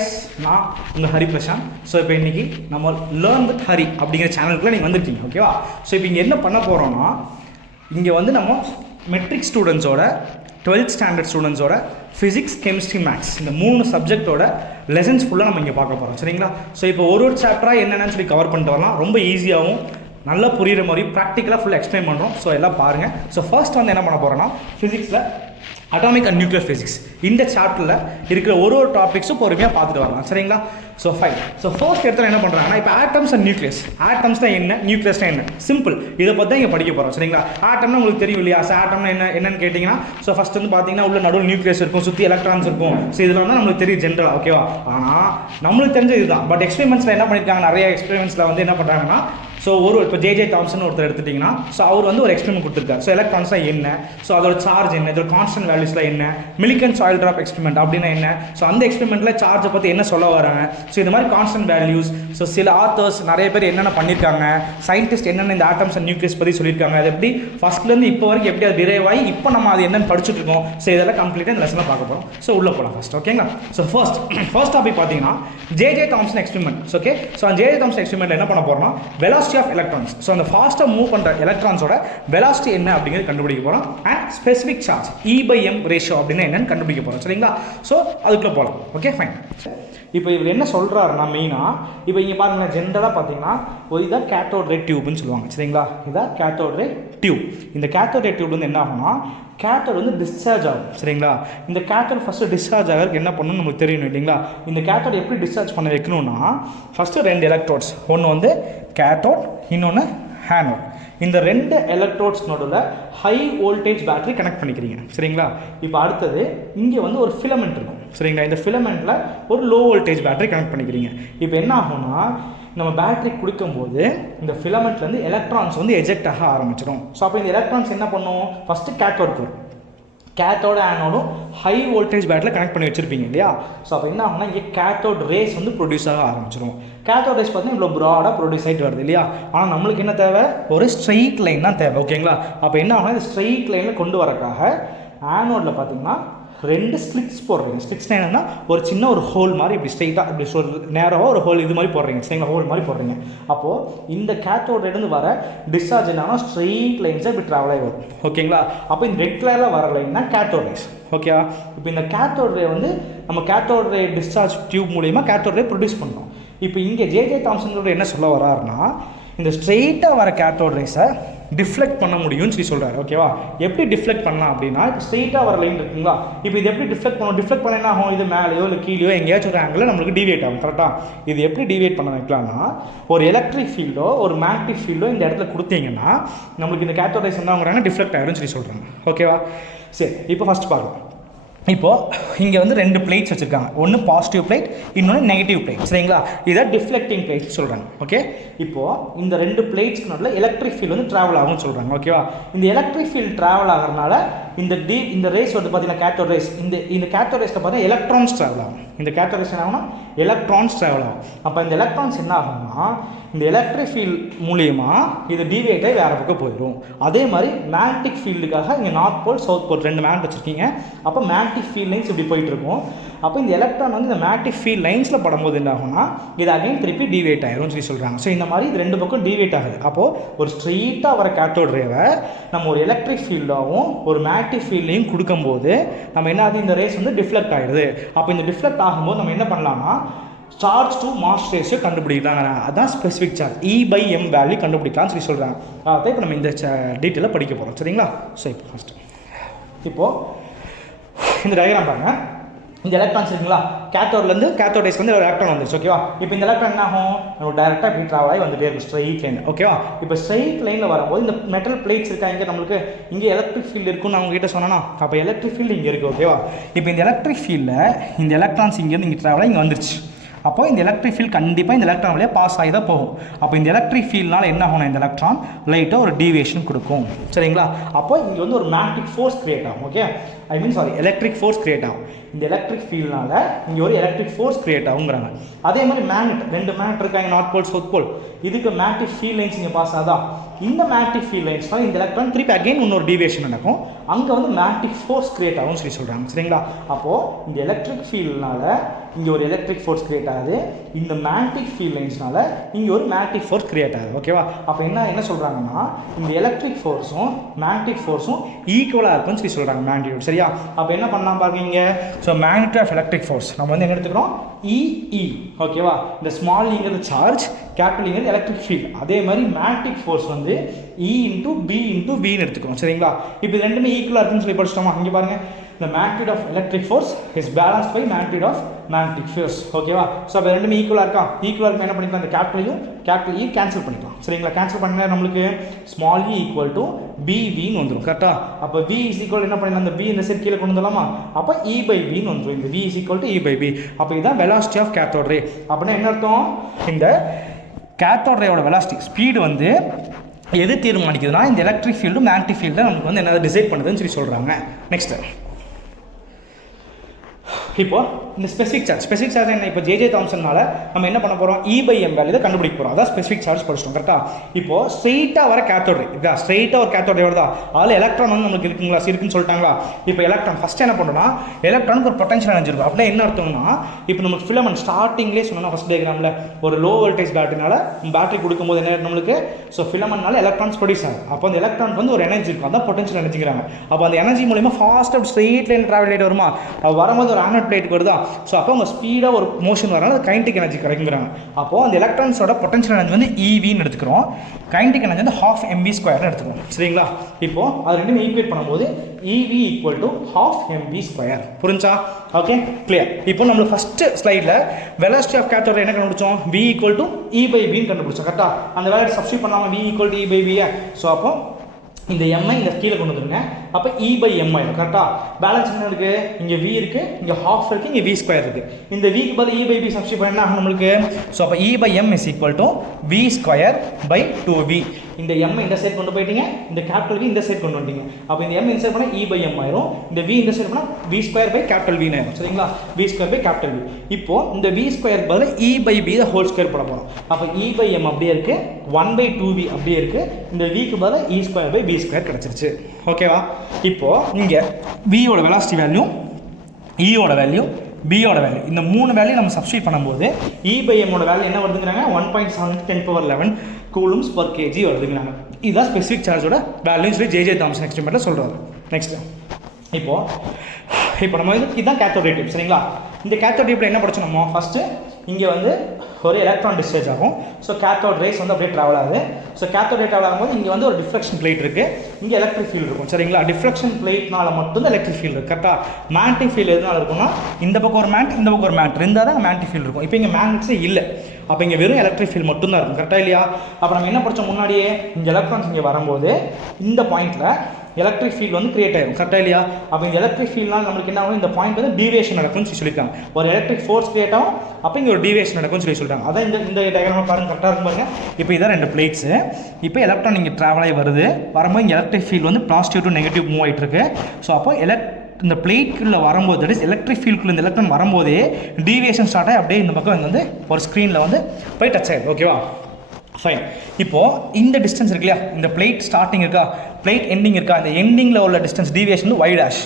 Guys, நான் உங்கள் Hari Prashanth. So இப்போ இன்றைக்கி நம்ம லேர்ன் வித் ஹரி அப்படிங்கிற சேனலுக்குள்ளே நீங்கள் வந்துட்டீங்க, ஓகேவா? ஸோ இப்போ இங்கே என்ன பண்ண போகிறோம்னா, இங்கே வந்து நம்ம மெட்ரிக் ஸ்டூடெண்ட்ஸோட 12th ஸ்டாண்டர்ட் ஸ்டூடெண்ட்ஸோட ஃபிசிக்ஸ், கெமிஸ்ட்ரி, மேக்ஸ் இந்த 3 சப்ஜெக்டோட லெசன்ஸ் ஃபுல்லாக நம்ம இங்கே பார்க்க போகிறோம், சரிங்களா? ஸோ இப்போ ஒரு சாப்டராக என்னென்னு சொல்லி கவர் பண்ணிட்டு வரலாம். ரொம்ப ஈஸியாகவும் நல்லா புரிகிற மாதிரி ப்ராக்டிக்கலாக ஃபுல்லாக எக்ஸ்பிளைன் பண்ணுறோம். ஸோ எல்லாம் பாருங்கள். ஸோ ஃபர்ஸ்ட் வந்து என்ன பண்ண போகிறோன்னா, ஃபிசிக்ஸில் அட்டாமிக் அண்ட் நியூக்ளியர் ஃபிசிக்ஸ் இந்த சாப்டரில் இருக்கிற ஒரு டாபிக்ஸும் பொறுமையாக பார்த்துட்டு வரலாம், சரிங்களா? So fine. ஸோ ஃபர்ஸ்ட் இடத்துல என்ன பண்ணுறாங்கன்னா, இப்போ ஆட்டம்ஸ் அண்ட் நியூக்ளியஸ். ஆட்டம்ஸ் தான் என்ன, நியூக்ளியஸ்னா என்ன, சிம்பிள். இதை பற்றி தான் இங்கே படிக்க போகிறோம், சரிங்களா? ஆட்டம்னா உங்களுக்கு தெரியும் இல்லையா? ஸோ ஆட்டம்னா என்னன்னு கேட்டிங்கன்னா, ஸோ ஃபஸ்ட் வந்து பார்த்தீங்கன்னா உள்ள நடுவில் நியூக்ளியஸ் இருக்கும், சுற்றி எலக்ட்ரான்ஸ் இருக்கும். ஸோ இதில் வந்து நம்மளுக்கு தெரியும் ஜென்ரலாக, ஓகேவா? ஆனால் நம்மளுக்கு தெரிஞ்சது இதுதான். பட் எக்ஸ்பெரிமெண்ட்ஸில் என்ன பண்ணியிருக்காங்க, நிறைய எக்ஸ்பெரிமெண்ட்ஸில் வந்து என்ன பண்ணுறாங்கன்னா, ஸோ இப்போ ஜே தாம்சன் ஒருத்தர் எடுத்துட்டிங்கன்னா, ஸோ அவர் வந்து ஒரு எக்ஸ்பெரிமெண்ட் கொடுத்துருக்காரு. ஸோ எலக்ட்ரான்ஸ்லாம் என்ன, ஸோ அதோட சார்ஜ் என்ன, இதோட கான்ஸ்டன்ட் வேல்யூஸ்லாம் என்ன, மில்லிகன்ஸ் ஆயில் ட்ராப் எக்ஸ்பெரிமெண்ட் அப்படின்னா என்ன, ஸோ அந்த எக்ஸ்பெரிமெண்ட்டில் சார்ஜை பற்றி என்ன சொல்ல வராங்க, ஸோ இந்த மாதிரி கான்ஸ்டன்ட் வேல்யூஸ். ஸோ சில ஆத்தர்ஸ் நிறைய பேர் என்னென்ன பண்ணியிருக்காங்க, சயின்டிஸ்ட் என்னென்ன இந்த ஆட்டம்ஸ் அண்ட் நியூக்ளியஸ் பற்றி சொல்லியிருக்காங்க, அது எப்படி ஃபஸ்ட்லேருந்து இப்போ வரைக்கும் எப்படி அது டிரைவ் ஆகி இப்போ நம்ம அது என்னென்னு படிச்சுட்டு இருக்கோம். ஸோ இதெல்லாம் கம்ப்ளீட்டாக இந்த லெசனில் பார்க்க போகிறோம். ஸோ உள்ளே போகலாம் ஃபஸ்ட், ஓகேங்களா? ஸோ ஃபர்ஸ்ட் டாபிக் பார்த்தீங்கன்னா J Thomson experiment. Okay, so அந்த ஜே தாம்சன் எக்ஸ்பெரிமெண்ட் என்ன பண்ண போகிறோம்னா, வெலாசிட்டி ஆஃப் எலக்ட்ரான்ஸ். ஸோ அந்த ஃபாஸ்ட்டாக மூவ் பண்ணுற எலக்ட்ரான்ஸோட வெலாசிட்டி என்ன அப்படிங்கிறது கண்டுபிடிக்க போகிறோம். And specific charge E/m ratio அப்படின்னு என்னன்னு கண்டுபிடிக்க போகிறோம், சரிங்களா? ஸோ அதுக்குள்ளே போகலாம். Okay, fine. இப்போ இவர் என்ன சொல்கிறாருன்னா, மெயினாக இப்போ இங்கே பாருங்களேன், ஜென்ரலாக பார்த்தீங்கன்னா இதான் கேத்தோட் ரே டியூப்னு சொல்லுவாங்க, சரிங்களா? இதான் கேத்தோட் ரே டியூப். இந்த கேத்தோட் ரே டியூப் வந்து என்ன ஆகும்னா, கேத்தோட் வந்து டிஸ்சார்ஜ் ஆகும், சரிங்களா? இந்த கேத்தோட் ஃபஸ்ட்டு டிஸ்சார்ஜ் ஆகிறதுக்கு என்ன பண்ணணும்னு நமக்கு தெரியணும் இல்லைங்களா? இந்த கேத்தோட் எப்படி டிஸ்சார்ஜ் பண்ண வைக்கணும்னா, ஃபஸ்ட்டு 2 எலக்ட்ரோட்ஸ், ஒன்று வந்து கேத்தோட், இன்னொன்று ஹேனோட். இந்த 2 எலக்ட்ரோட்ஸ் நடுவில் ஹை வோல்டேஜ் பேட்டரி கனெக்ட் பண்ணிக்கிறீங்க, சரிங்களா? இப்போ அடுத்தது இங்கே வந்து ஒரு ஃபிலமெண்ட் இருக்கும், சரிங்களா? இந்த ஃபிலமெண்ட்டில் ஒரு லோ வோல்டேஜ் பேட்டரி கனெக்ட் பண்ணிக்கிறீங்க. இப்போ என்ன ஆகும்னா, நம்ம பேட்டரி கொடுக்கும்போது இந்த ஃபிலமெண்ட்லேருந்து எலக்ட்ரான்ஸ் வந்து எஜெக்ட் ஆக ஆரம்பிச்சிடும். ஸோ அப்போ இந்த எலக்ட்ரான்ஸ் என்ன பண்ணும், ஃபஸ்ட்டு கேத்தோடுக்கு வரும். கேத்தோட ஆனோடும் ஹை வோல்டேஜ் பேட்டரியில் கனெக்ட் பண்ணி வச்சுருப்பீங்க இல்லையா? ஸோ அப்போ என்ன ஆகும்னா, இங்கே கேத்தோட் ரேஸ் வந்து ப்ரொடியூஸ் ஆக ஆரம்பிச்சிடும். கேத்தோட் ரேஸ் பார்த்தீங்கன்னா இவ்வளோ ப்ராடாக ப்ரொடியூஸ் ஆகிட்டு வருது இல்லையா? ஆனால் நம்மளுக்கு என்ன தேவை, ஒரு ஸ்ட்ரெயிட் லைன் தான் தேவை, ஓகேங்களா? அப்போ என்ன ஆகும்னா, இந்த ஸ்ட்ரெயிட் லைனில் கொண்டு வரக்காக ஆனோடில் பார்த்தீங்கன்னா 2 ஸ்லிட்ஸ் போடுறீங்க. ஸ்லிட்ஸ்னா என்னன்னா, ஒரு சின்ன ஒரு ஹோல் மாதிரி இப்படி ஸ்ட்ரெயிட்டாக இப்படி நேராக ஒரு ஹோல் இது மாதிரி போடுறீங்க, சரிங்களா? ஹோல் மாதிரி போடுறீங்க. அப்போது இந்த கேத்தோட்லேருந்து வர டிஸ்சார்ஜ் என்னன்னா ஸ்ட்ரெயிட் லைன்ஸாக இப்படி ட்ராவல் ஆகி வரும், ஓகேங்களா? அப்போ இந்த ரெட் கலரில் வர லைன்னா கேத்தோட் ரேஸ், ஓகேவா? இப்போ இந்த கேத்தோட் ரே வந்து நம்ம கேத்தோட் ரே டிஸ்சார்ஜ் டியூப் மூலிமா கேத்தோட் ரே ப்ரொடியூஸ் பண்ணோம். இப்போ இங்கே ஜே தாம்சன் என்ன சொல்ல வராருன்னா, இந்த ஸ்ட்ரெயிட்டாக வர கேத்தோட் ரேஸை டிஃப்ளெக்ட் பண்ண முடியும்னு சொல்லி சொல்கிறாரு, ஓகேவா? எப்படி டிஃப்ளெக்ட் பண்ணலாம் அப்படின்னா, இப்போ ஸ்ட்ரெயிட்டாக வர லைன் இருக்குங்களா? இப்போ இது எப்படி டிஃப்ளெக்ட் பண்ணணும், டிஃப்ளெக்ட் பண்ண என்ன ஆகும், இது மேலேயோ இல்லை கீழேயோ எங்கேயாச்சும் ஒரு ஆங்கிளில் நம்மளுக்கு டிவியேட் ஆகும், கரெக்டாக? இது எப்படி டிவியேட் பண்ண வைக்கலாம்னா, ஒரு எலக்ட்ரிக் ஃபீல்டோ ஒரு மேக்னெட்டிக் ஃபீல்டோ இந்த இடத்துல கொடுத்தீங்கன்னா நம்மளுக்கு இந்த கேத்தோட் ரேஸ் என்ன ஆகுறாங்க, டிஃப்ளெக்ட் ஆகிடும்னு சொல்லி சொல்கிறாங்க, ஓகேவா? சரி, இப்போ ஃபஸ்ட் பார்க்கலாம். இப்போது இங்கே வந்து 2 பிளேட்ஸ் வச்சுருக்காங்க, ஒன்று பாசிட்டிவ் பிளேட், இன்னொன்று நெகட்டிவ் பிளேட், சரிங்களா? இதை டிஃப்ளெக்டிங் பிளேட்ஸ் சொல்கிறாங்க, ஓகே? இப்போது இந்த 2 பிளேட்ஸ்க்கு நடுவில் எலக்ட்ரிக் ஃபீல்டு வந்து ட்ராவல் ஆகும்னு சொல்கிறாங்க, ஓகேவா? இந்த எலக்ட்ரிக் ஃபீல்டு ட்ராவல் ஆகிறதுனால இந்த ரேஸ் வந்து பார்த்தீங்கன்னா கேத்தோட் ரேஸ், இந்த கேத்தோட் ரேஸில் பார்த்தீங்கன்னா எலக்ட்ரான்ஸ் ட்ராவல் ஆகும். இந்த கேத்தோட் ரேஸ் என்ன ஆகும்னா எலக்ட்ரான்ஸ் ட்ராவல் ஆகும். அப்போ இந்த எலக்ட்ரான்ஸ் என்ன ஆகும்னா, இந்த எலக்ட்ரிக் ஃபீல்டு மூலியமாக இது டிவியேட் ஆகி வேறு பக்கம் போயிடும். அதே மாதிரி மேக்னெட்டிக் ஃபீல்டுக்காக இங்கே north pole south pole 2 magnet வச்சுருக்கீங்க. அப்போ மேக்னெட்டிக் ஃபீல்ட் லைன்ஸ் இப்படி போயிட்டு இருக்கும். அப்போ இந்த எலக்ட்ரான் வந்து இந்த மேக்னெட்டிக் ஃபீல்ட் லைன்ஸில் படும்போது என்ன ஆகும்னா, இது அகைன் திருப்பி டிவியேட் ஆகிரும்னு சொல்லி சொல்கிறாங்க. ஸோ இந்த மாதிரி இது 2 பக்கம் டிவியேட் ஆகுது. அப்போது ஒரு ஸ்ட்ரெயிட்டாக வர கேத்தோட் ரேவை நம்ம ஒரு எலக்ட்ரிக் ஃபீல்டாகவும் ஒரு மேக்னெட்டிக் ஃபீல்டையும் கொடுக்கும்போது நம்ம என்ன ஆகுது, இந்த ரேஸ் வந்து டிஃப்ளெக்ட் ஆகிடுது. அப்போ இந்த டிஃப்ளெக்ட் ஆகும்போது நம்ம என்ன பண்ணலாம்னா, சார்ஜ் டு மாஸ் ரேஷியோ கண்டுபிடிக்கிறாங்க. அதான் ஸ்பெசிஃபிக் சார்ஜ் E/m வேல்யூ கண்டுபிடிக்கலாம்னு சொல்லி சொல்கிறாங்க. அதான் இப்போ நம்ம இந்த டீட்டெயிலாக படிக்க போகிறோம், சரிங்களா? ஸோ இப்போ ஃபஸ்ட்டு இந்த டயக்ராம் பாருங்கள். இந்த எலக்ட்ரான்ஸ் இருக்குங்களா, கேத்தோட்லேருந்து கேத்தோட் ரேஸ்க்கு வந்து ஒரு எலக்ட்ரான் வந்துச்சு, ஓகேவா? இப்போ இந்த எலக்ட்ரான் என்ன ஆகும், நம்ம டேரெக்டாக இப்படி ட்ராவல் ஆகி வந்துட்டே இருக்கும் ஸ்ட்ரெயிட் லைன், ஓகேவா? இப்போ ஸ்ட்ரெயிட் லைனில் வரும்போது இந்த மெட்டல் பிளேட்ஸ் இருக்கா, இங்கே நம்மளுக்கு இங்கே எலக்ட்ரிக் ஃபீல்டு இருக்குன்னு நான் உங்ககிட்ட சொன்னேன்னா, அப்போ எலக்ட்ரிக் ஃபீல்டு இங்கே இருக்குது, ஓகேவா? இப்போ இந்த எலக்ட்ரிக் ஃபீல்டில் இந்த எலக்ட்ரான்ஸ் இங்கேருந்து இங்கே ட்ராவல் ஆகி இங்கே வந்துருச்சு. அப்போ இந்த எலக்ட்ரிக் ஃபீல்டு கண்டிப்பாக இந்த எலக்ட்ரான் வழியாக பாஸ் ஆகி தான் போகும். அப்போ இந்த எலக்ட்ரிக் ஃபீல்ட்னால என்ன ஆகணும், இந்த எலக்ட்ரான் லைட்டாக ஒரு டீவியேஷன் கொடுக்கும், சரிங்களா? அப்போ இங்கே வந்து ஒரு மேக்னெட்டிக் ஃபோர்ஸ் கிரியேட் ஆகும், ஓகே? எலக்ட்ரிக் ஃபோர்ஸ் கிரியேட் ஆகும். இந்த எலக்ட்ரிக் ஃபீல்ட்னால இங்கே ஒரு எலக்ட்ரிக் ஃபோர்ஸ் கிரியேட் ஆகுங்கிறாங்க. அதே மாதிரி மேக்னெட், ரெண்டு மேக்னெட் இருக்காங்க, நார்த் போல் சவுத் போல், இதுக்கு மேக்னெட்டிக் ஃபீல்ட் லைன்ஸ் இங்கே பாஸ் ஆகுதா, இந்த மேக்னெட்டிக் ஃபீல்ட் லைன்ஸ்னால் இந்த எலக்ட்ரான் திருப்பி அகைன் இன்னொரு டிவியேஷன் நடக்கும், அங்கே வந்து மேக்னெட்டிக் ஃபோர்ஸ் கிரியேட் ஆகும்னு சொல்லி சொல்கிறாங்க. சரிங்களா? அப்போது இந்த எலக்ட்ரிக் ஃபீல்ட்னால இங்கே ஒரு எலக்ட்ரிக் ஃபோர்ஸ் கிரியேட் ஆகுது, இந்த மேக்னெட்டிக் ஃபீல்ட் லைன்ஸ்னால இங்கே ஒரு மேக்னெட்டிக் ஃபோர்ஸ் கிரியேட் ஆகுது. ஓகேவா? அப்போ என்ன சொல்கிறாங்கன்னா இந்த எலக்ட்ரிக் ஃபோர்ஸும் மேக்னெட்டிக் ஃபோர்ஸும் ஈக்குவலாக இருக்குன்னு சொல்லி சொல்கிறாங்க மேக்னிடியூட். சரியா? அப்போ என்ன பண்ணலாம் பாருங்க இங்கே. So magnitude of electric force நம்ம வந்து என்ன எடுத்துக்கிறோம், இஇ. ஓகேவா? இந்த ஸ்மால் இங்கிறது சார்ஜ், கேபிட்டல் இங்கிறது எலக்ட்ரிக் ஃபீல்ட். அதே மாதிரி மேக்னெட்டிக் ஃபோர்ஸ் வந்து இ இன்டூ பி இன்டூ பின்னு எடுத்துக்கிறோம். சரிங்களா? இப்போ இது ரெண்டுமே ஈக்குவலாக இருக்குன்னு சொல்லி படிச்சிட்டோமா? இங்கே பாருங்கள், the magnitude of electric force is balanced by magnitude of magnetic force. ஓகேவா? ஸோ அப்போ ரெண்டுமே ஈக்குவலாக இருக்கா? ஈக்குவலாக இருக்கும் என்ன பண்ணிக்கலாம், இந்த கேபிட்டலையும் கேபிட்டல் இ கேன்சல் பண்ணிக்கலாம். சரிங்களா? கேன்சல் பண்ண நம்மளுக்கு ஸ்மால் இ ஈக்குவல் டு பிவின்னு வந்துடும். கரெக்டாக? அப்போ வி இஸ் ஈக்குவல் என்ன பண்ணிடலாம், இந்த பி இந்த சைட் கீழே கொண்டு வந்துடலாமா? அப்போ இ பை பின்னு வந்துடும். இந்த v is equal to e by B. அப்போ இதுதான் வெலாசிட்டி ஆஃப் கேத்தோட் ரே. அப்படின்னா என்ன அர்த்தம், இந்த கேத்தோட் ரேயோட வெலாசிட்டி ஸ்பீடு வந்து எது தீர்மானிக்குதுன்னா இந்த எலக்ட்ரிக் ஃபீல்டு மேக்னெட்டிக் ஃபீல்டு நமக்கு வந்து என்ன டிசைட் பண்ணுதுன்னு சொல்லி சொல்கிறாங்க. நெக்ஸ்ட் இப்போ இந்த ஸ்பெசிஃபிக் சார்ஜ் என்ன, இப்போ ஜே தாம்சன்னால நம்ம என்ன பண்ண போகிறோம், இ பை எம் வேல்யூ கண்டுபிடிக்க போகிறோம். அதான் ஸ்பெசிஃபிக் சார்ஜ் படிச்சிட்டோம். கரெக்டாக? இப்போ ஸ்ட்ரெயிட்டாக வர கேத்தோட் ரே இருக்கா, ஸ்ட்ரெயிட்டாக ஒரு கேத்தோட் ரே வருதா, அதில் எலக்ட்ரான் வந்து நமக்கு இருக்குங்களா, இருக்குன்னு சொல்லிட்டாங்களா? இப்போ எலக்ட்ரான் ஃபஸ்ட்டு என்ன பண்ணுறோம்னா எலக்ட்ரானுக்கு ஒரு பொட்டன்ஷியல் எனர்ஜி இருக்கும். அப்படின்னா என்ன அர்த்தம்னா இப்போ நமக்கு ஃபிலமெண்ட் ஸ்டார்டிங்லேயே சொன்னோம்னா ஃபஸ்ட் டயக்ராமில் ஒரு லோ வோல்டேஜ் பேட்டரினால பேட்டரி கொடுக்கும்போது என்ன நம்மளுக்கு, ஸோ ஃபிலமெண்ட்னால எலக்ட்ரான்ஸ் ப்ரொடியூஸ் ஆகும். அப்போ அந்த எலக்ட்ரானுக்கு வந்து ஒரு எனர்ஜி இருக்கும், அதான் பொட்டன்ஷியல் எனர்ஜிங்கிறாங்க. அப்போ அந்த எனர்ஜி மூலமா ஃபாஸ்ட்டாக ஸ்ட்ரெயிட் லைன் ட்ராவல் ஆகிட்டு வருமா, வரும்போது ஒரு ஆனட் பிளேட்டுக்கு வருதா, ஸோ அப்போ அவங்க ஸ்பீடாக ஒரு மோஷன் வரனால அது கைனடிக் எனர்ஜி கிடைக்குங்கிறாங்க. அப்போது அந்த எலக்ட்ரான்ஸோட பொட்டன்ஷியல் எனர்ஜி வந்து இவின்னு எடுத்துக்கிறோம், கைனடிக் எனர்ஜி வந்து ½ mv² எடுத்துக்கிறோம். சரிங்களா? இப்போது அது ரெண்டுமே ஈக்குவேட் பண்ணும்போது EV ஈக்குவல் டு ½ mv². புரிஞ்சா? Okay, clear. இப்போ நம்ம ஃபஸ்ட்டு ஸ்லைடில் வெலாசிட்டி ஆஃப் கேத்தோட் என்ன கண்டுபிடிச்சோம், V equal to E by பின்னு கண்டுபிடிச்சோம். கரெக்டாக? அந்த வேலையை சப்ஸ்டியூட் பண்ணாமல் V equal to E by பியை, ஸோ அப்போ இந்த எம்ஐ இந்த கீழே கொண்டு வந்துருங்க. அப்போ இ பை எம் ஆயிடும். கரெக்டாக? பேலன்ஸ் என்ன இருக்குது, இங்கே வி இருக்குது, இங்கே ½ இருக்குது, இங்கே v² இருக்குது. இந்த விக்கு பதில் இ பை பி சப்ஸ்டியூட் பண்ண என்ன ஆகும் நம்மளுக்கு, ஸோ அப்போ e by m is equal to v² by 2v. இந்த எம் இந்த சைட் கொண்டு போயிட்டீங்க, இந்த கேபிட்டல் வி இந்த சைட் கொண்டு வந்துட்டீங்க. அப்போ இந்த எம் இன்சைட் பண்ணால் இ பை எம் ஆயிரும், இந்த வி இந்த சைட் பண்ணால் v² பை கேபிட்டல் வின்னு ஆயிரும். சரிங்களா? v² by capital we. இப்போ இந்த v² பதில் இ பை பி தான் ஹோல் ஸ்கொயர் போட போகிறோம். அப்போ இ பை எம் அப்படியே இருக்குது, 1/2v அப்படியே இருக்குது, இந்த விக்கு பதில் e² பை b² கிடச்சிருச்சு. ஓகேவா? இப்போது இங்கே வியோட வெலாசிட்டி வேல்யூ, ஈயோட வேல்யூ, பியோட வேல்யூ, இந்த 3 வேல்யூ நம்ம சப்ஸ்டியூட் பண்ணும்போது இ பை எம்மோட வேல்யூ என்ன வருதுங்கிறாங்க, 1.7 × 1011 கூலம்ஸ் பர் கேஜி வருதுங்கிறாங்க. இதுதான் ஸ்பெசிஃபிக் சார்ஜோட வேல்யூன்னு சொல்லி ஜே தாம்சன் எக்ஸ்பெரிமெண்ட்டில் சொல்கிறாரு. நெக்ஸ்ட் இப்போ நம்ம இதுதான் கேத்தோட் ரே டியூப். சரிங்களா? இந்த கேத்தோட் டியூப்பில் என்ன படிச்சோம் நம்ம, ஃபஸ்ட்டு இங்கே வந்து ஒரு எலக்ட்ரான் டிஸ்சார்ஜ் ஆகும். ஸோ கேத்தோட் ரேஸ் வந்து அப்படியே ட்ராவல் ஆகுது. ஸோ கேத்தோட் ரே ட்ராவல் ஆகும்போது இங்கே வந்து ஒரு டிஃப்ளெக்ஷன் பிளேட் இருக்குது, இங்கே எலக்ட்ரிக் ஃபீல்டு இருக்கும். சரிங்களா? டிஃப்ளெக்ஷன் பிளேட்னால மட்டும்தான் எலக்ட்ரிக் ஃபீல்டு இருக்குது. கரெக்டாக? மேக்னெட்டிக் ஃபீல்டு எதுனால இருக்குன்னா இந்த பக்கம் ஒரு மேக்னெட், இந்த பக்கம் ஒரு மேக்னெட் இருந்தால் தான் மேக்னெட்டிக் ஃபீல்டு இருக்கும். இப்போ இங்கே மேக்னெட்ஸே இல்லை, அப்போ இங்கே வெறும் எலக்ட்ரிக் ஃபீல்டு மட்டும்தான் இருக்கும். கரெக்டாக இல்லையா? அப்போ நம்ம என்ன படித்தோம் முன்னாடியே, இங்கே எலக்ட்ரான்ஸ் இங்கே வரும்போது இந்த பாயிண்ட்டில் எலக்ட்ரிக் ஃபீல்டு வந்து கிரியேட் ஆகிடும். கரெக்டாக இல்லையா? அப்போ இந்த எலக்ட்ரிக் ஃபீல்ட்னால் நம்மளுக்கு என்ன ஆகும், இந்த பாயிண்ட் வந்து டீவியேஷன் நடக்கும்னு சொல்லியிருக்காங்க. ஒரு எலக்ட்ரிக் ஃபோர்ஸ் கிரியேட் ஆகும், அப்போ இங்கே ஒரு டீவியேஷன் நடக்கும்னு சொல்லிட்டாங்க. அதான் இந்த டயக்ராம் பாருங்க, கரெக்டாக இருக்கும் பாருங்க. இப்போ இதான் 2 பிளேட்ஸு. இப்போ எலக்ட்ரான் இங்கே ட்ராவல் ஆகி வருது, வரும்போது இங்கே எலக்ட்ரிக் ஃபீல்டு வந்து பாசிட்டிவ் டு நெகட்டிவ் மூவ் ஆகிட்டு இருக்கு. ஸோ அப்போ இந்த பிளேட்குள்ளே வரும்போது, தட் இஸ் எலக்ட்ரிக் ஃபீல்டுக்குள்ள இந்த எலக்ட்ரான் வரும்போதே டீவியேஷன் ஸ்டார்ட் ஆகி அப்படியே இந்த பக்கம் இங்கே வந்து ஒரு ஸ்க்ரீனில் வந்து போய் டச் ஆகிடும். ஓகேவா? ஃபைன். இப்போது இந்த டிஸ்டன்ஸ் இருக்கு இல்லையா, இந்த பிளேட் ஸ்டார்டிங் இருக்கா, பிளேட் எண்டிங் இருக்கா, இந்த எண்டிங்கில் உள்ள டிஸ்டன்ஸ் டீவியேஷன் வந்து y டேஷ்.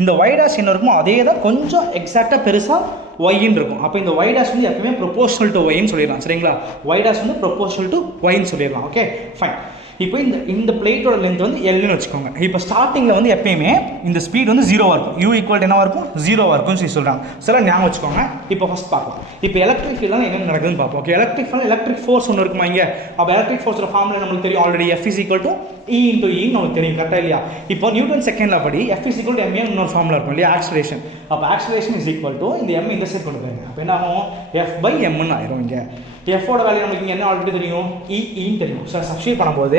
இந்த y டேஷ் என்ன இருக்குமோ அதே தான் கொஞ்சம் எக்ஸாக்டாக பெருசாக ஒய்ன்னு இருக்கும். அப்போ இந்த y டேஷ் வந்து எப்பவுமே ப்ரொபோஷனல் டு ஒய்ன்னு சொல்லிடலாம். சரிங்களா? y டேஷ் வந்து ப்ரொபோஷனல் டு ஒய்ன்னு சொல்லிடலாம். Okay, fine. இப்போ இந்த பிளேட்டோட லென்த் வந்து எல்லுன்னு வச்சுக்கோங்க. இப்போ ஸ்டார்டிங்கில் வந்து எப்பயுமே இந்த ஸ்பீட் வந்து 0 இருக்கும், u ஈக்குவல் என்னவாக இருக்கும், 0 இருக்கும்னு சொல்லி சொல்கிறாங்க. சில ஞாபகம் வச்சுக்கோங்க. இப்போ ஃபஸ்ட் பார்க்கலாம். இப்போ எலக்ட்ரிக் ஃபீல்டு என்ன நடக்குதுன்னு பார்ப்போம். Okay, electric field electric force ஒன்று இருக்குமா இங்கே. அப்போ எலக்ட்ரிக் ஃபோர்ஸோட ஃபார்முலா நம்மளுக்கு தெரியும் already, F is equal to E × E நமக்கு தெரியும். கரெக்டாக இல்லையா? இப்போ நியூட்டன் செகண்டில் படி F is equal to ma இன்னொரு ஃபார்முலா இருக்கும் இல்லையா, ஆக்சிலரேஷன். அப்போ ஆக்சிலரேஷன் இஸ் ஈக்குவல் டு இந்த m இந்த சைட் கொண்டு போயிருங்க. அப்போ என்ன ஆகும், F/mன்னு ஆயிரும். இங்கே எஃபோட வேல்யூ நமக்கு இங்கே என்ன ஆல்ரெடி தெரியும், இன்னு தெரியும். ஸோ சப்ஸ்டியூட் பண்ணும்போது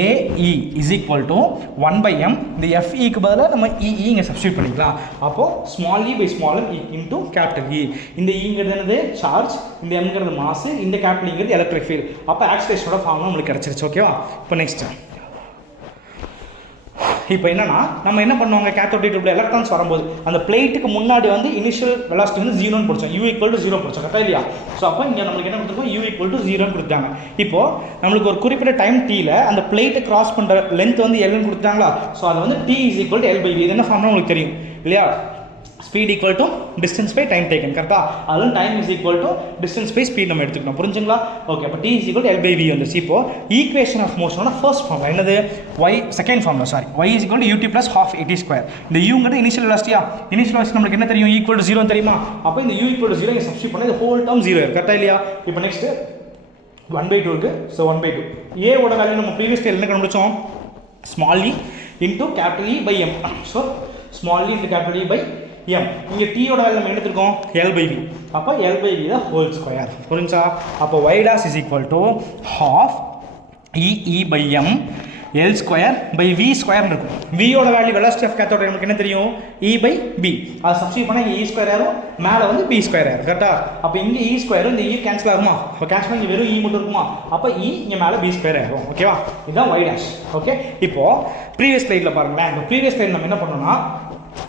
AE is equal to 1/m. இந்த FEக்கு பதிலாக நம்ம EE இங்கே சப்ஸ்டியூட் பண்ணிக்கலாம். அப்போது small e by small m into capital E. இந்த ஈங்கிறது என்னது, சார்ஜ், இந்த எம்ங்கிறது மாசு, இந்த கேபிட்டல் ஈங்கிறது எலக்ட்ரிக் ஃபீல்ட். அப்போ ஆக்சிலேஷனோட ஃபார்முலா நம்மளுக்கு கிடச்சிருச்சு. ஓகேவா? இப்போ நெக்ஸ்ட் இப்போ என்னன்னா நம்ம என்ன பண்ணுவாங்க கேத்தோட் ரே டியூப்ல எலக்ட்ரான்ஸ் வரும்போது அந்த பிளேட்டுக்கு முன்னாடி வந்து இனிஷியல் வெலாசிட்டி வந்து 0ன்னு படிச்சோம், u = 0 படிச்சோம், கரெக்டா இல்லையா? ஸோ அப்போ இங்கே நம்மளுக்கு என்ன கொடுத்துருக்கோம், u = 0 கொடுத்தாங்க. இப்போ நம்மளுக்கு ஒரு குறிப்பிட்ட டைம் டீல அந்த பிளேட்டை கிராஸ் பண்ணுற லென்த் வந்து Lன்னு கொடுத்தாங்களா? ஸோ அது வந்து t = L/v. இது என்ன ஃபார்ம்னா உங்களுக்கு தெரியும் இல்லையா? Speed equal to distance by time taken, கரெக்டா? அதுவும் time is equal to distance by speed நம்ம எடுத்துக்கணும், புரிஞ்சுங்களா? ஓகே, அப்போ t = L/v வந்துச்சு. இப்போ ஈக்குவேஷன் ஆஃப் மோஷனோட ஃபர்ஸ்ட் ஃபார்முலா என்னது? Second formula sorry, y = ut + ½ at². இந்த uங்கிறது இனிஷியல் வெலாசிட்டியா? இனிஷியல் வெலாசிட்டி நம்மளுக்கு என்ன தெரியும், = 0 தெரியுமா? அப்போ இந்த u = 0 இங்கே சப்ஸ்டிட் பண்ணா இந்த ஹோல் டேர்ம் 0, கரெக்டா இல்லையா? இப்போ நெக்ஸ்ட் 1/2 இருக்கு. ஸோ 1/2 a ஓட வேல்யூ நம்ம ப்ரீவியஸ் ஸ்லைட்ல என்ன கண்டுபிடிச்சோம், small e into capital E by m. So small e into capital E by m. இங்கே t ஓட வேல்யூ நம்ம எடுத்துருக்கோம் L/v. அப்போ L/v தான் ஹோல் ஸ்கொயர், புரிஞ்சா? அப்போ y' = ½ E by m L² by v² இருக்கும். v ஓட வேல்யூ வெலாசிட்டி ஆஃப் கேத்தோட் நமக்கு என்ன தெரியும், e பை b. அது சப்ஸ்டிட் பண்ணா இங்கே e² ஆகும், மேலே வந்து b² ஆகும், கரெக்டா? அப்போ இங்கே e² இந்த e கேன்சல் ஆகுமா? அப்போ கேன்சல் பண்ணி வெறும் e மட்டும் இருக்குமா? அப்போ e இங்கே மேலே b² ஆகும், ஓகேவா? இதுதான் y'. ஓகே, இப்போ ப்ரீவியஸ் ஸ்லைட்ல பாருங்களேன். இந்த ப்ரீவியஸ் ஸ்லைட் நம்ம என்ன பண்ணோம்னா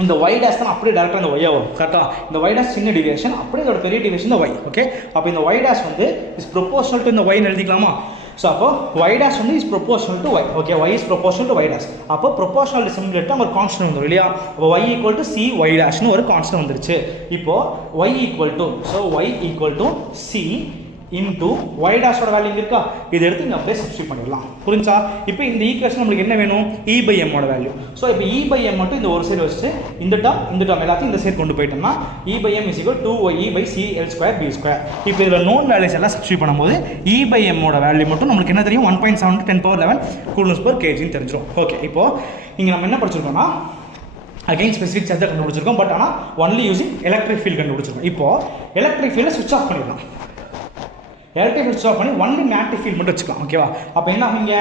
இந்த y' தான் அப்படியே டேரக்டாக இந்த y வரும், கரெக்டா? இந்த y' சின்ன டிவியேஷன், அப்படியே இதோட பெரிய டிவியேஷன் இந்த y. ஓகே, அப்போ இந்த y' வந்து இஸ் ப்ரொபோஷனல் டு இந்த y எழுதிக்கலாமா? ஸோ அப்போ y' வந்து is proportional to y. Okay, y is proportional to y'. அப்போ ப்ரொபோஷனல் சிமிலர்ட்டு ஒரு கான்ஸ்டன்ட் வந்துடும் இல்லையா? அப்போ y = c y' ஒரு கான்ஸ்டன்ட் வந்துருச்சு. இப்போ y = c இன்டூ y' ஓட வேல்யூ இருக்கா? இதை எடுத்து இங்கே அப்படியே சப்ஸ்டிட் பண்ணிடலாம், புரிஞ்சா? இப்போ இந்த ஈக்குவேஷன் நம்மளுக்கு என்ன வேணும், e பை m ஓட வேல்யூ. ஸோ இப்போ e பை m மட்டும் இந்த ஒரு சைடு வச்சுட்டு இந்த டேர்ம் எல்லாத்தையும் இந்த சைடு கொண்டு போயிட்டோம்னா e by m = 2y by c L² b². இப்போ இதில் நோன் வேல்யூஸ் எல்லாம் சப்ஸ்டிட் பண்ணும்போது e பை m ஓட வேல்யூ மட்டும் நம்மளுக்கு என்ன தெரியும், 1.7 × 10⁻11 கூலம்ஸ்/kg தெரிஞ்சிடும். ஓகே, இப்போ இங்கே நம்ம என்ன படிச்சிருக்கோம்னா அகைன் ஸ்பெசிஃபிக் சார்ஜை கண்டுபிடிச்சிருக்கோம், பட் ஆனால் ஒன்லி யூசிங் எலக்ட்ரிக் ஃபீல்ட் கண்டுபிடிச்சிருக்கோம். இப்போ எலக்ட்ரிக் ஃபீல்டை சுவிட்ச் ஆஃப் பண்ணிடலாம். எலக்ட்ரிக் ஃபீல்ட் ஸ்டாப் பண்ணி ஒன்லி மேக்னெட்டிக் ஃபீல்ட் மட்டும் வச்சுக்கலாம், ஓகேவா? அப்போ என்ன ஆகுங்க,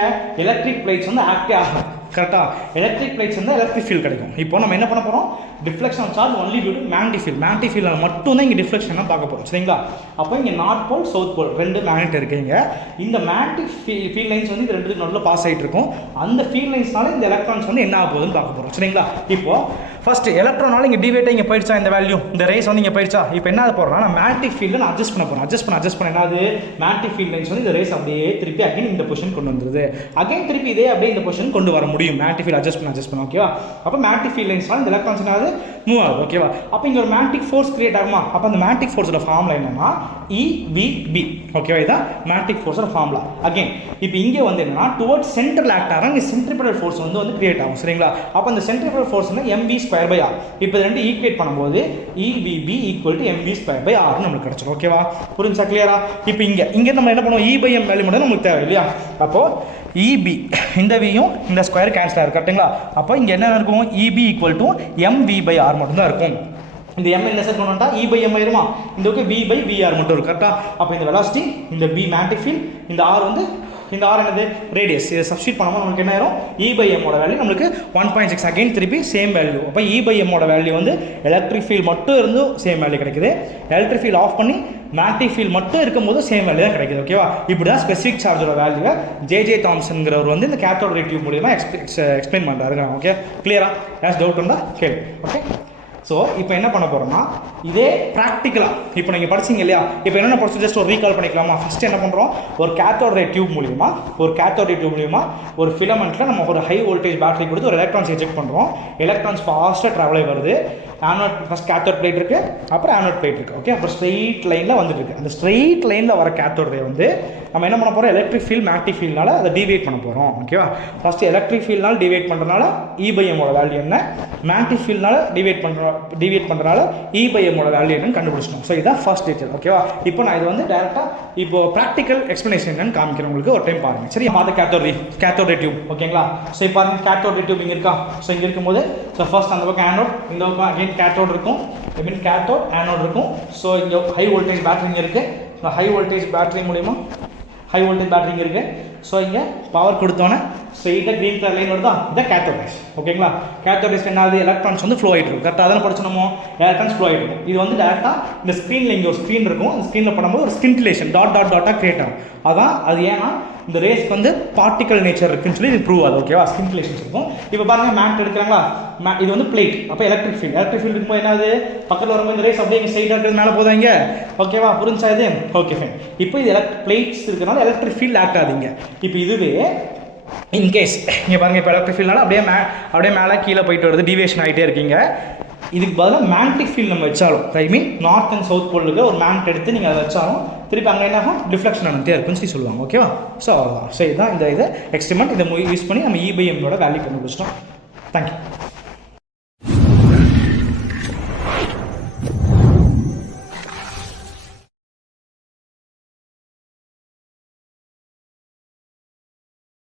எலக்ட்ரிக் பிளேட்ஸ் வந்து ஆக்டிவ் ஆகும், கரெக்டா? எலக்ட்ரிக் பிளேட்ஸ் வந்து எலக்ட்ரிக் ஃபீல்ட் கிடைக்கும். இப்போ நம்ம என்ன பண்ண போகிறோம், deflection of charge only due to magnetic field. Magnetic ஃபீல்டில் மட்டும் தான் இங்கே டிஃப்ளெக்ஷன் பார்க்க போகிறோம், சரிங்களா? அப்போ இங்கே நார்த் போல் சவுத் போல் ரெண்டு மேக்னெட் இருக்குங்க. இந்த மேக்னெட்டிக் ஃபீல்ட் லைன்ஸ் வந்து இது ரெண்டு நடுவில் பாஸ் ஆகிட்டு இருக்கும். அந்த ஃபீல்ட் லைன்ஸ்னால இந்த எலக்ட்ரான்ஸ் வந்து என்ன ஆக போகுதுன்னு பார்க்க போகிறோம், சரிங்களா? இப்போ ஃபர்ஸ்ட் எலக்ட்ரானால இங்கே டிவேட் இங்கே போயிடுச்சா, இந்த வேல்யூ இந்த ரேஸ் வந்து இங்கே போயிடுச்சா? இப்போ என்ன போகிறோம்னா நான் மேக்னெட்டிக் ஃபீல்டு நான் அட்ஜஸ்ட் பண்ண போகிறேன். அட்ஜஸ்ட் பண்ண என்னது, மேக்னெட்டிக் ஃபீல்ட் லைன்ஸ் வந்து இந்த ரேஸ் அப்படியே திருப்பி அகைன் இந்த பொசிஷன் கொண்டு வந்துருது. அகைன் திருப்பி இதே அப்படியே இந்த பொசிஷன் கொண்டு வர முடியும் மேக்னெட்டிக் ஃபீல்ட் அட்ஜஸ்ட் பண்ண, ஓகேவா? அப்போ மேக்னெட்டிக் ஃபீல்ட் லைன்ஸ்னால இந்த எலக்ட்ரான்ஸ் என்னது மூவ் ஆகுது, ஓகேவா? அப்போ இங்கே ஒரு மேக்னெட்டிக் ஃபோர்ஸ் கிரியேட் ஆகுமா? அப்போ அந்த மேக்னெட்டிக் ஃபோர்ஸோட ஃபார்முலா என்னன்னா EVB, ஓகேவா? இதான் மேக்னெட்டிக் ஃபோர்ஸோட ஃபார்முலா. அகைன் இப்போ இங்கே வந்து என்னன்னா டுவர்ட்ஸ் சென்ட்ரல் ஆக்ட் ஆகும், இங்கே சென்ட்ரிபிடல் ஃபோர்ஸ் வந்து கிரியேட் ஆகும், சரிங்களா? அப்போ அந்த சென்ட்ரிபிடல் ஃபோர்ஸ் mv²/r. இப்போ ரெண்டு ஈக்குவேட் பண்ணும்போது EVB = mv²/r நமக்கு கிடைச்சிடும், ஓகேவா? புரிஞ்சா, கிளியரா? இப்போ இங்கே நம்ம என்ன பண்ணுவோம், e பை m வேல்யூ மட்டும் நமக்கு தேவை இல்லையா? அப்போ EB இந்த வியும் இந்த ஸ்கொயர் கேன்சல் ஆகும், கரெக்ட்டுங்களா? அப்போ இங்கே என்ன இருக்கும், EB = mv/r மட்டும் தான் இருக்கும். இந்த m என்ன செட் பண்ணோம்னா e பை m ஆயிருமா? இந்த ஓகே v பை vr மட்டும் இருக்கும், கரெக்டா? அப்போ இந்த வெலாசிட்டி, இந்த b மேக்னெட்டிக் ஃபீல்ட், இந்த r வந்து இந்த r என்னது ரேடியஸ். இதை சப்ஸ்டிட் பண்ணும்போது நமக்கு என்ன ஆயிரும், e பை m ஓட வேல்யூ நமக்கு 1.6. அகைன் திருப்பி சேம் வேல்யூ. அப்போ e பை m ஓட வேல்யூ வந்து எலக்ட்ரிக் ஃபீல்ட் மட்டும் இருந்து சேம் வேல்யூ கிடைக்குது. எலக்ட்ரிக் ஃபீல்ட் ஆஃப் பண்ணி மேக்னெட்டிக் ஃபீல்ட் மட்டும் இருக்கும்போது சேம் வேல்யூ தான் கிடைக்குது, ஓகேவா? இப்படி தான் ஸ்பெசிஃபிக் சார்ஜோட வேல்யூவை ஜே தாம்சன்ங்கிறவர் வந்து இந்த கேத்தோட் ரே டியூப் மூலியமா எக்ஸ்பிளைன் பண்ணுறாரு. ஓகே, கிளியரா? ஏதாச்சும் டவுட் இருந்தால் கேள்வி. ஓகே, ஸோ இப்போ என்ன பண்ண போகிறோம்னா இதே ப்ராக்டிக்கலாக இப்போ நீங்கள் படிச்சிங்க இல்லையா? இப்போ என்னென்ன படிச்சு ஜஸ்ட் ஒரு ரீகால் பண்ணிக்கலாமா? ஃபஸ்ட்டு என்ன பண்ணுறோம், ஒரு கேத்தோட் ரே டியூப் மூலியமா ஒரு ஃபிலமெண்ட்டில் நம்ம ஒரு ஹை வோல்டேஜ் பேட்டரி கொடுத்து ஒரு எலக்ட்ரான்ஸ் எஜெக்ட் பண்ணுறோம். எலக்ட்ரான்ஸ் ஃபாஸ்ட்டாக ட்ராவல் ஆகி வருது. ஆனோட் ஃபஸ்ட் கேத்தோட் பிளேட் இருக்குது, அப்புறம் ஆனோட் பிளேட் இருக்குது, ஓகே? அப்புறம் ஸ்ட்ரெயிட் லைனில் வந்துட்டு இருக்குது. அந்த ஸ்ட்ரெயிட் லைனில் வர கேத்தோட் ரே வந்து நம்ம என்ன பண்ண போகிறோம், எலக்ட்ரிக் ஃபீல்ட் மேக்னெட்டிக் ஃபீல்ட்னால அதை டிவைட் பண்ண போகிறோம், ஓகேவா? ஃபஸ்ட்டு எலக்ட்ரிக் ஃபீல்ட்னால டிவைட் பண்ணுறதுனால e பை m ஓட வேல்யூ என்ன, மேக்னெட்டிக் ஃபீல்ட்னால டிவைட் பண்ணுறதுனால e பை m ஓட வேல்யூ என்னன்னு கண்டுபிடிச்சோம். ஸோ இதுதான் ஃபர்ஸ்ட் டீச்சர், ஓகேவா? இப்போ நான் இது வந்து டேரெக்டாக இப்போ ப்ராக்டிக்கல் எக்ஸ்ப்ளனேஷன் என்னன்னு காமிக்கிறேன் உங்களுக்கு, ஒரு டைம் பாருங்கள், சரி? பார்த்து கேத்தோட் ரே டியூப், ஓகேங்களா? ஸோ இப்போ பாருங்க கேத்தோட் ரே டியூப் இங்கே இருக்கா? ஸோ இங்கே இருக்கும்போது ஸோ ஃபர்ஸ்ட் அந்த பக்கம் ஆனோட், இந்த பக்கம் அகைன் கேத்தோட் இருக்கும், மீன் கேத்தோட் ஆனோட் இருக்கும். ஸோ இங்கே ஹை வோல்டேஜ் பேட்டரி இங்கே இருக்குது. ஸோ ஹை வோல்டேஜ் பேட்டரி மூலிமா ஹை வோல்டேஜ் பேட்டரி இங்கே இருக்குது. ஸோ இங்கே பவர் கொடுத்தோன்னே ஸ்ட்ரெயிட்டாக க்ரீன் கலர் லைன் வருதா இதான் கேத்தோட் ரேஸ். ஓகேங்களா? கேத்தோட் ரேஸ் என்ன ஆகுது? எலக்ட்ரான்ஸ் வந்து ஃப்ளோ ஆகிட்டு இருக்கும். கரெக்டாக தானே படிச்சோமோ? எலக்ட்ரான்ஸ் ஃப்ளோ ஆகிட்டு இருக்கும். இது வந்து டேரெக்டாக இந்த ஸ்க்ரீனில் இங்கே ஒரு ஸ்க்ரீன் இருக்கும். இந்த ஸ்க்ரீனில் பண்ணும்போது ஒரு ஸ்கின்டிலேஷன் டாட்டாக கிரியேட் ஆகும். அதான் அது ஏன்னா இந்த ரேஸ்க்கு வந்து பார்ட்டிகல் நேச்சர் இருக்குன்னு சொல்லி இது ப்ரூவ் ஆகுது. ஓகேவா? ஸ்கின்டிலேஷன்ஸ் இருக்கும். இப்போ பாருங்கள் மேட் எடுக்கிறாங்களா? இது வந்து பிளேட். அப்போ எலக்ட்ரிக் ஃபீல்டு இருக்கும்போது என்ன ஆகுது? பக்கத்தில் வரும்போது இந்த ரேஸ் அப்படியே இங்கே ஸ்ட்ரைட்டாக இருக்கிறது மேலே போதாங்க. ஓகேவா? புரிஞ்சா இது? Okay fine. இப்போ இது பிளேட்ஸ் இருக்கிறனால எலக்ட்ரிக் ஃபீல்டு ஆக்ட் ஆகுதுங்க. இப்போ இதுவே இன்கேஸ் இங்கே பாருங்கள், இப்போ எலக்ட்ரிக் ஃபீல்ட்னால அப்படியே மேலே கீழே போயிட்டு வருது, டிவியேஷன் ஆகிட்டே இருக்கீங்க. இதுக்கு பதிலாக மேக்னெட்டிக் ஃபீல்டு நம்ம வச்சாலும், ஐ மீன் நார்த் அண்ட் சவுத் போலுக்கு ஒரு மேக்னெட் எடுத்து நீங்கள் அதை வச்சாலும் திருப்பி அங்கே என்ன ஆகும்? டிஃப்ளெக்ஷன் நடந்தே இருக்குன்னு சொல்லி சொல்லுவாங்க. ஓகேவா? ஸோ அவ்வளோதான். ஸோ இதுதான் இந்த எக்ஸ்பெரிமெண்ட். இதை யூஸ் பண்ணி நம்ம E/Mோட வேல்யூ கண்டுபிடிச்சிட்டோம். தேங்க்யூ.